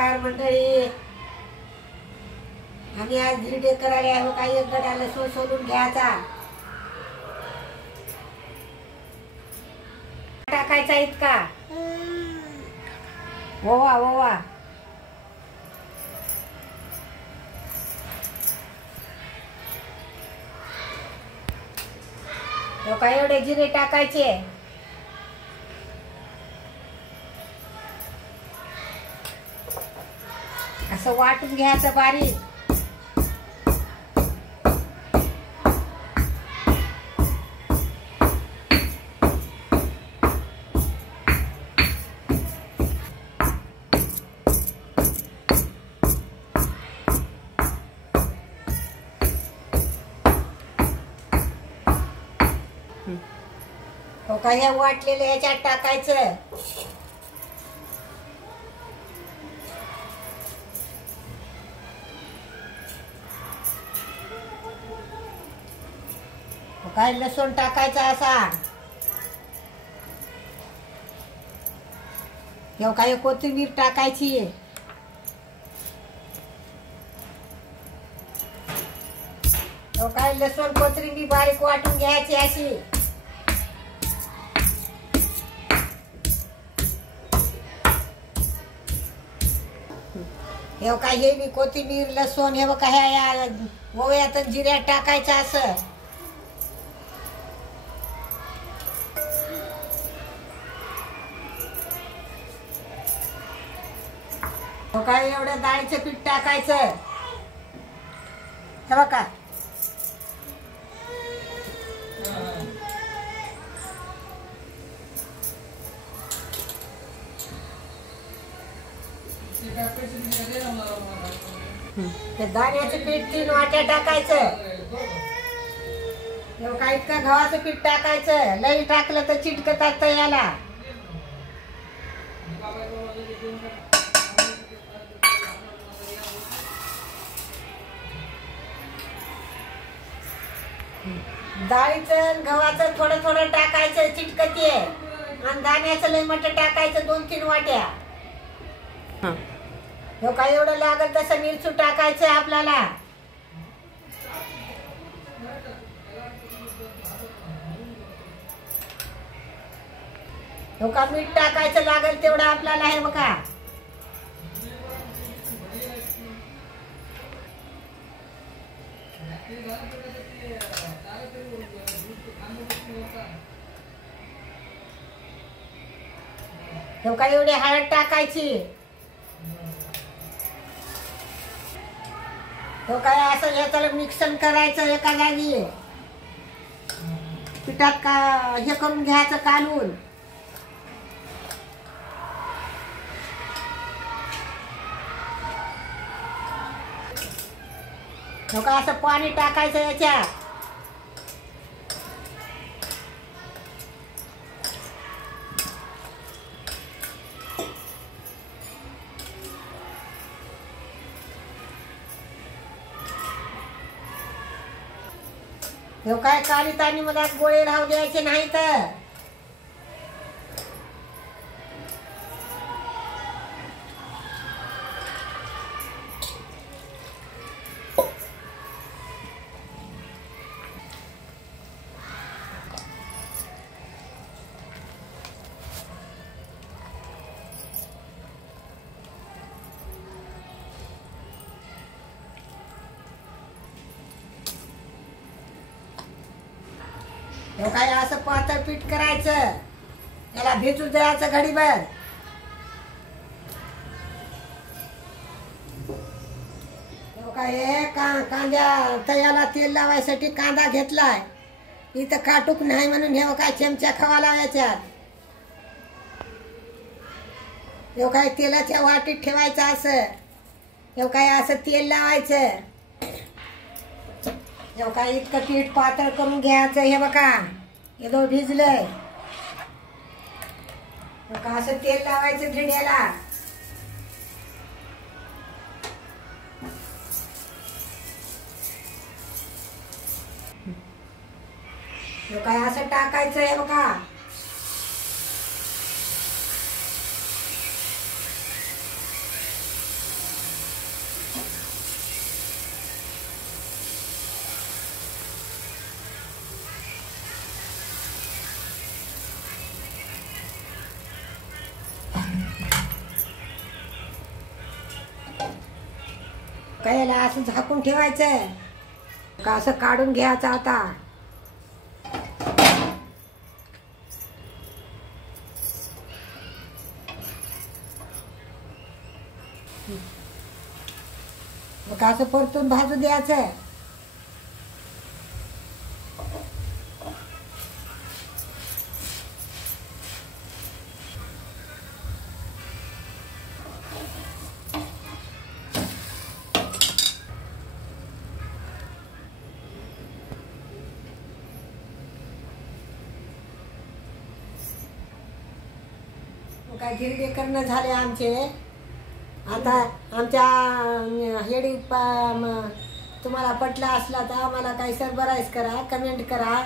नमस्कार मंडळी. आम्ही आज गिरडे करायला आहे. काही एक गडा लसूण सोलून घ्यायचा, टाकायचा इतका ओवा ओवा. काही एवढे जिरे टाकायचे. असं वाटून घ्यायचं बारीक. काही वाटलेलं याच्यात टाकायचं. काय लसूण टाकायचा असा. किंवा काही कोथिंबीर टाकायची. काय लसूण कोथिंबीर बारीक वाटून घ्यायची अशी. हे काय हे बी कोथिंबीर लसूण हे बघा ह्या ओव्यात जिऱ्यात टाकायचं असं. काय एवढं डाळीचं पीठ टाकायचं. हे बघा दाण्याचं पीठ 3 वाट्या टाकायचं. काय इतकं गव्हाचं पीठ टाकायचं. लई टाकलं तर चिटकतात याला. डाळीचं गव्हाचं थोडं थोडं टाकायचं चिटकते. आणि दाण्याचं लई मोठं टाकायचं 2-3 वाट्या. काय एवढं लागत तसं मिरचू टाकायचं आपल्याला. का मीठ टाकायचं लागेल तेवढं आपल्याला. हे बघा काय एवढी हळद टाकायची. काय असं याच्याला मिक्सन करायचं एका जागी. पिठात का हे करून घ्यायचं काढून. काय असं पाणी टाकायचं याच्यात. काय काळी ताणी मला गोळे राहू द्यायचे नाही तर. काय असं पातळ पीठ करायचं. याला भिजू द्यायचं घडीभर. काय कांद्या तयाला तेल लावायसाठी कांदा घेतलाय. इथं काटूक नाही म्हणून हे काय चमचा खवा लावायच्यात. काय तेलाच्या वाटीत ठेवायचं असं. काय असं तेल लावायचं. काय इतकं पीठ पातळ करून घ्यायचं. हे बघा हे भिजलंय. असं तेल लावायचं धिड्याला. काय असं टाकायचं. हे बघा काय याला असं झाकून ठेवायचं का असं काढून घ्यायचं आता? मग असं परतून भाजू द्यायचं. काय धिरडे करणं झाले आमचे. आता आमच्या तुम्हाला पटला असला तर आम्हाला काही सरबराईज करा, कमेंट करा.